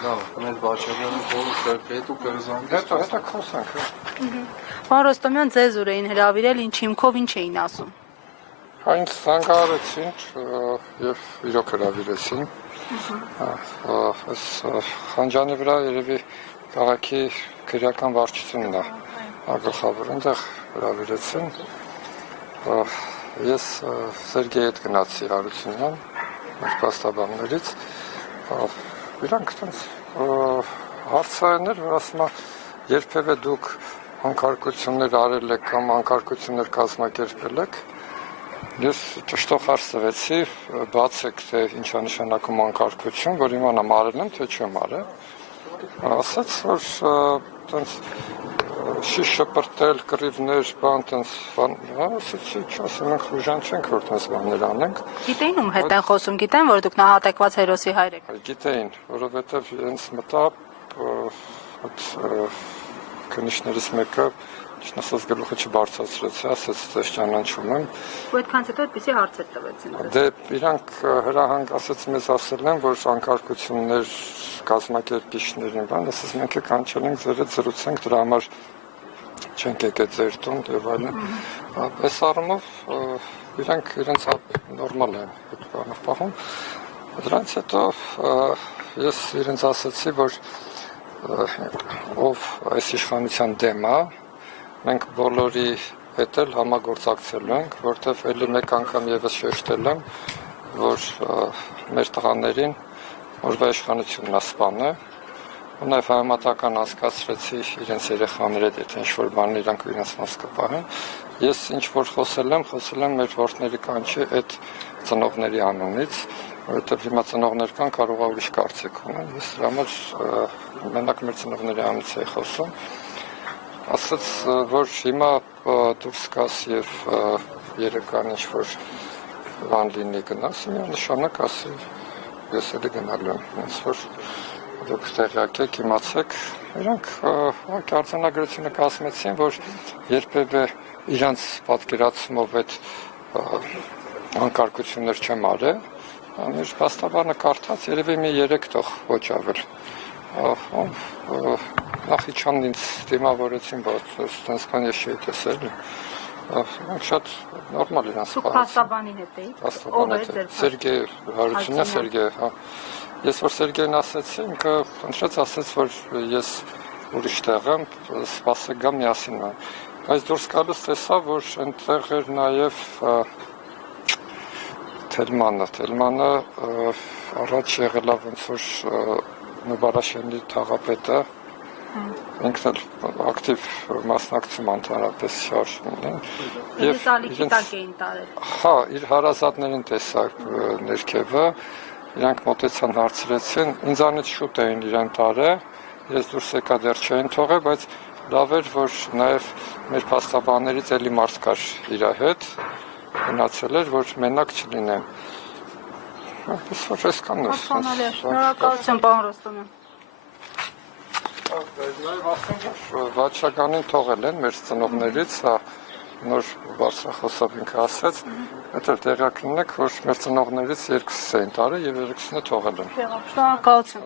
Լավ, մեր Բաչարյանը փորձ հետ ու կրզանք։ Հետո խոսանք։ Պարոն Ռոստոմյան, ձեզ ուր էին հրավիրել, ինչ հիմքով ինչ էին ասում։ Այն զանգահարեցին եւ իրոք հրավիրեցին։ Այս Խանջանի վրա երևի քաղաքի քրեական վարչությունն է գլխավոր, այնտեղ հրավիրեցին։ Ես Սերգեյի հետ գնացի Հարությունյան, մեր փաստաբաններից։ Իրանք տենց հարցայիններ, որ ասում են, երբևէ դուք անկարգություններ արել եք կամ անկարգություններ կազմակերպել եք։ Ես ճշտող հարց տվեցի, բացեք թե ինչա նշանակում անկարգություն, որ իմանամ արել եմ, թե չեմ արել։ Ասաց, որ տենց շիշ շպրտել, կռիվներ, բան տենց, ասացի, չասեմ, մենք խուժան չենք, որ տենց բաներ անենք։ Գիտեին ում հետ են խոսում, գիտեն, որ դուք նահատակված հերոսի հայր եք։ Գիտեին, որովհետև ինձ մտա քննիչներից մեկը Չնասած գլուխը չբարձրացրեց, ասաց, դες ճանաչում եմ։ Ու այդքանից հետո այդպիսի հարցեր տվեցին։ Դե իրանք հրահանգ ասաց մեզ ասել են, որ անկարգություններ կազմակերպիչներին բան, ասաց մենք կանչել ենք ձեր հետ զրուցենք, դրա համար չենք եկել ձեր տուն եւ այլն։ Այս առումով իրանք իրենց նորմալ են այդ բանը պահում։ Դրանից հետո ես իրենց ասացի, որ ով այս իշխանության դեմ է, մենք բոլորի հետ էլ համագործակցելու ենք, որտեվ ելի մեկ անգամ եւս շեշտել եմ, որ մեր տղաներին օրվա իշխանությունն է սպանել, ու նաեւ համատական անցկացրեցի իրենց երեխաների հետ, եթե ինչ-որ բան իրանք իրենց մաս կպահեն։ Ես ինչ-որ խոսել եմ մեր որդների կանչի այդ ծնողների անունից, որովհետեւ հիմա ծնողներ կան, կարող է ուրիշ կարծիք ունեն։ Ես դրա համար մենակ մեր ծնողների անունից էի խոսում։ Ասաց, որ հիմա դուրս գաս եւ երեկան ինչ-որ բան լինի գնաս, միանշանակ ասի, ես էլի գնալու եմ, ոնց որ դուք տեղյակ եք, իմացեք, իրանք արձանագրությունը կազմեցին, որ երբևէ իրանց պատկերացումով այդ անկարգություններ չեմ արել, մեր փաստաբանը կարդաց, երևի մի 3 տող ոչ ավել։ Նախիջանն ինձ դիմավորեցին, բայց այդպես բան ես չի տեսել։ Շատ նորմալ իրանց բան։ Դուք փաստաբանի հետ էիք։ Ով է ձեր Սերգեյ Հարությունյանը, Սերգեյ, հա։ Ես որ Սերգեյին ասեցի, ինքը ընտրեց, ասաց, որ ես ուրիշ տեղ եմ, սպասեք գամ միասին։ Բայց դուրս գալուց տեսա, որ այնտեղ էր նաև Թելմանը առաջ եղել է ոնց որ Նուբարաշյանի թաղապետը, ինքն էլ ակտիվ մասնակցում ընդհանրապես շարժումն եւ ալիքիտակ էին տարել։ Հա, իր հարազատներին տեսա ներքևը, իրանք մոտեցան հարցրեցին, ինձանից շուտ էին իրեն տարել, ես դուրս եկա դեռ չէին թողել, բայց լավ էր, որ նաև մեր փաստաբաններից էլի մարդ կար իր հետ, մնացել էր, որ մենակ չլինեն։ Այս որ այսքանն է։ Շնորհակալություն, պարոն Ռոստոմյան։ Վաչականին թողել են մեր ծնողներից, նոր բարձրախոսով ինքը ասեց, այդ էլ տեղյակ լինեք, որ մեր ծնողներից 2-ն էին տարել եւ 2-ը թողել են։ Շնորհակալություն։